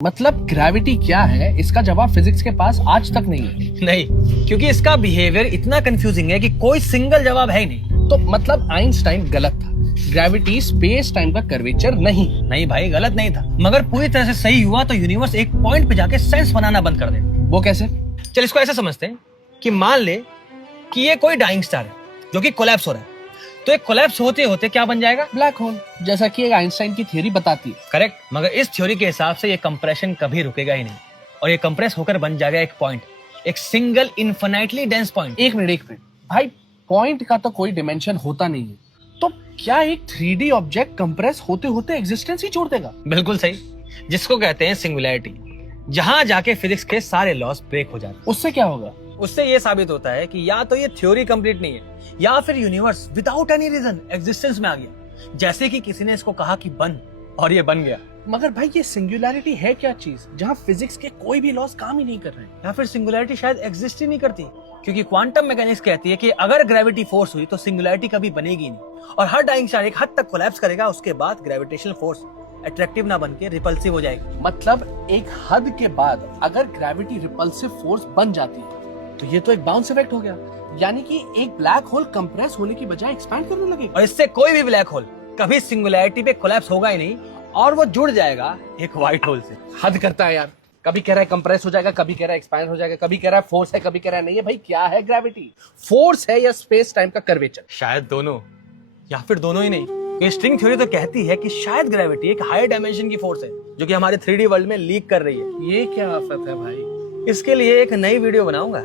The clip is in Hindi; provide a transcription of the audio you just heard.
मतलब ग्रेविटी क्या है, इसका जवाब फिजिक्स के पास आज तक नहीं है। नहीं, क्योंकि इसका बिहेवियर इतना कंफ्यूजिंग है कि कोई सिंगल जवाब है ही नहीं। तो मतलब आइंस्टाइन गलत था, ग्रेविटी स्पेस टाइम का कर्वेचर नहीं। नहीं भाई, गलत नहीं था, मगर पूरी तरह से सही हुआ तो यूनिवर्स एक पॉइंट पे जाके सेंस बनाना बंद कर दे। वो कैसे? चल इसको ऐसे समझते हैं कि मान ले कि ये कोई डाइंग स्टार है जो कि कोलैप्स हो रहा है, तो एक कोलैप्स होते होते क्या बन जाएगा? ब्लैक होल, जैसा कि एक आइंस्टाइन की थ्योरी बताती है। करेक्ट, मगर इस थ्योरी के हिसाब से ये कंप्रेशन कभी रुकेगा ही नहीं और ये कंप्रेस होकर बन जाएगा एक पॉइंट, एक सिंगल इनफिनाइटली डेंस पॉइंट। एक मिनट भाई, पॉइंट का तो कोई डिमेंशन होता नहीं है, तो क्या एक 3D ऑब्जेक्ट कंप्रेस होते होते एग्जिस्टेंस ही छोड़ देगा? बिल्कुल सही, जिसको कहते हैं सिंगुलैरिटी, जहां जाके फिजिक्स के सारे लॉस ब्रेक हो जाते हैं। उससे क्या होगा? उससे ये साबित होता है कि या तो ये थ्योरी कंप्लीट नहीं है या फिर universe without any reason existence में आ गया, जैसे कि किसी ने इसको कहा कि बन और ये बन गया। मगर भाई ये सिंगुलैरिटी है क्या चीज जहां फिजिक्स के कोई भी लॉस काम ही नहीं कर रहे हैं? या फिर सिंगुलैरिटी शायद एग्जिस्ट ही नहीं करती, क्योंकि क्वांटम मैकेनिक्स कहती है कि अगर ग्रेविटी फोर्स हुई तो सिंगुलैरिटी कभी बनेगी नहीं और हर डाइंग स्टार एक हद तक कोलैप्स करेगा, उसके बाद ग्रेविटेशनल फोर्स अट्रैक्टिव ना बन के रिपल्सिव हो जाएगी। मतलब एक हद के बाद अगर ग्रेविटी रिपल्सिव फोर्स बन जाती है तो ये तो एक बाउंस इफेक्ट हो गया, यानी कि एक ब्लैक होल कंप्रेस होने की बजाय एक्सपैंड करने लगेगा। और इससे कोई भी ब्लैक होल कभी सिंगुलैरिटी पे कोलैप्स होगा ही नहीं और वो जुड़ जाएगा एक व्हाइट होल से। हद करता है यार, कभी कह रहा है कंप्रेस हो जाएगा, कभी कह रहा है एक्सपैंड हो जाएगा, कभी कह रहा है फोर्स है, कभी कह रहा है नहीं है। भाई क्या है ग्रेविटी? फोर्स है या स्पेस टाइम का कर्वेचर? शायद दोनों, या फिर दोनों ही नहीं। ये स्ट्रिंग थ्योरी तो कहती है कि शायद ग्रेविटी एक हायर डायमेंशन की फोर्स है जो कि हमारे 3D वर्ल्ड में लीक कर रही है। ये क्या आफत है भाई? इसके लिए एक नई वीडियो बनाऊंगा।